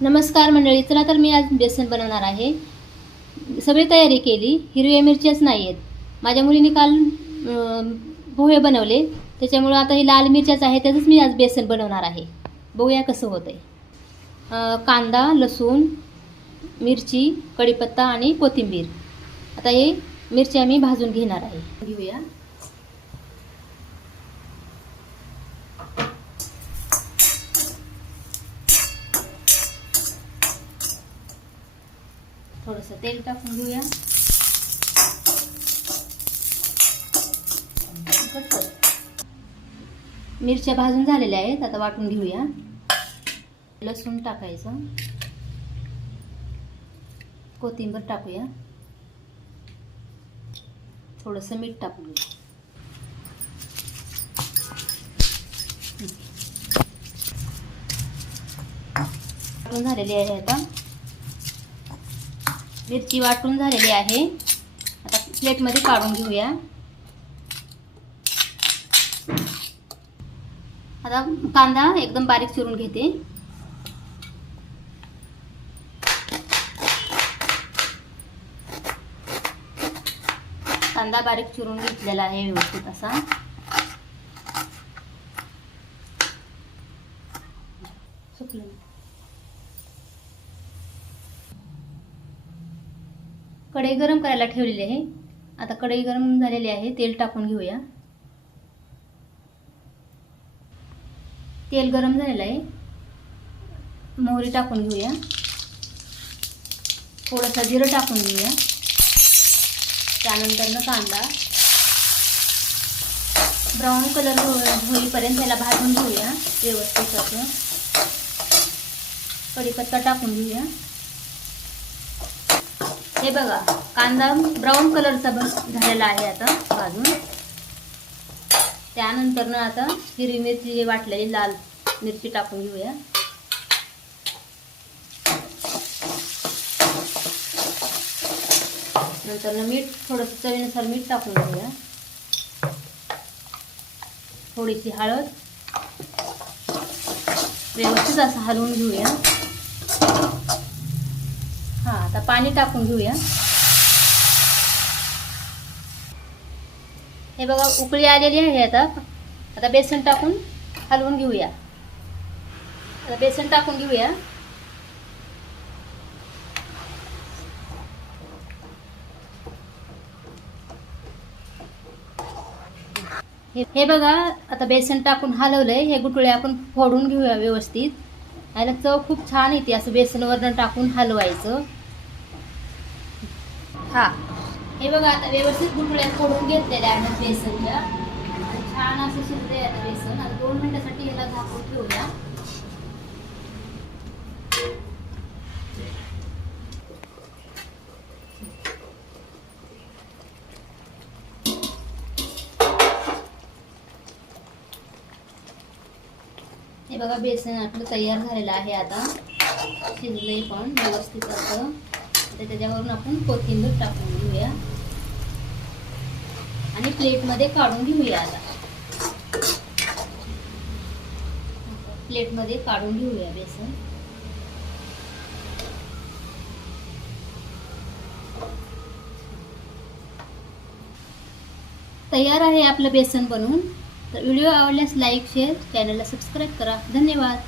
नमस्कार मंडळी चला तर मी आज बेसन बनवणार आहे. सगळी तयारी केली हिरव्या मिरच्याच नाही आहेत माझ्या मुलीने काल पोहे बनवले. त्याच्यामुळं आता हे लाल मिरच्याच आहे त्याचंच मी आज बेसन बनवणार आहे. बघूया कसं होतं आहे कांदा लसूण मिरची कढीपत्ता आणि कोथिंबीर. आता हे मिरच्या मी भाजून घेणार आहे. घेऊया. थोडंसं तेल टाकून घेऊया. मिरच्या भाजून झालेल्या आहेत आता वाटून घेऊया. लसूण टाकायचं. कोथिंबीर टाकूया. थोडंसं मीठ टाकून घेऊ झालेली आहे आता. मिरची वाटून झालेली आहे. आता प्लेटमध्ये काढून घेऊया. आता कांदा एकदम बारीक चिरून घेते. कांदा बारीक चिरून घेतलेला आहे व्यवस्थित असा. सुकलं कढई गरम करायला ठेवलेली आहे. आता कढई गरम झालेली आहे. तेल टाकून घेऊया. तेल गरम झालेलं आहे. मोहरी टाकून घेऊया. थोडंसं जिरं टाकून घेऊया. त्यानंतर कांदा. ब्राऊन कलर हो-, होईपर्यंत त्याला भाजून घेऊया. व्यवस्थित असं. कढीपत्ता टाकून घेऊया. हे बघा कांदा ब्राऊन कलरचा झालेला आहे आता भाजून. त्यानंतर ना आता हिरवी मिरची जी वाटलेली लाल मिरची टाकून घेऊया. नंतर ना मीठ थोडंसं चवीनुसार मीठ टाकून घेऊया. थोडीशी हळद. व्यवस्थित असं हलवून घेऊया. आता पाणी टाकून घेऊया. हे बघा उकळी आलेली आहे आता. आता बेसन टाकून हलवून घेऊया. आता बेसन टाकून घेऊया. हे हे बघा आता बेसन टाकून हलवलंय. हे गुटळे आपण फोडून घेऊया व्यवस्थित. आणि चव खूप छान येते असं बेसन टाकून हलवायचं. हा. हे बघा आता व्यवस्थित गुटळ्या फोडून घेतलेल्या आहेत बेसनच्या छान असं शिजलंय आता बेसन. आता दोन मिनिटासाठी याला झाकून ठेवूया. हे बघा बेसन आपलं तयार झालेलं आहे आता. शिजलंय पण व्यवस्थित असं. तर त्याच्यावरून आपण कोथिंबीर टाकून घेऊया. आणि प्लेटमध्ये काढून घेऊया आता. प्लेटमध्ये काढून घेऊया बेसन. तयार आहे आपलं बेसन बनवून. तर व्हिडिओ आवडल्यास लाईक शेअर चॅनलला सबस्क्राईब करा. धन्यवाद.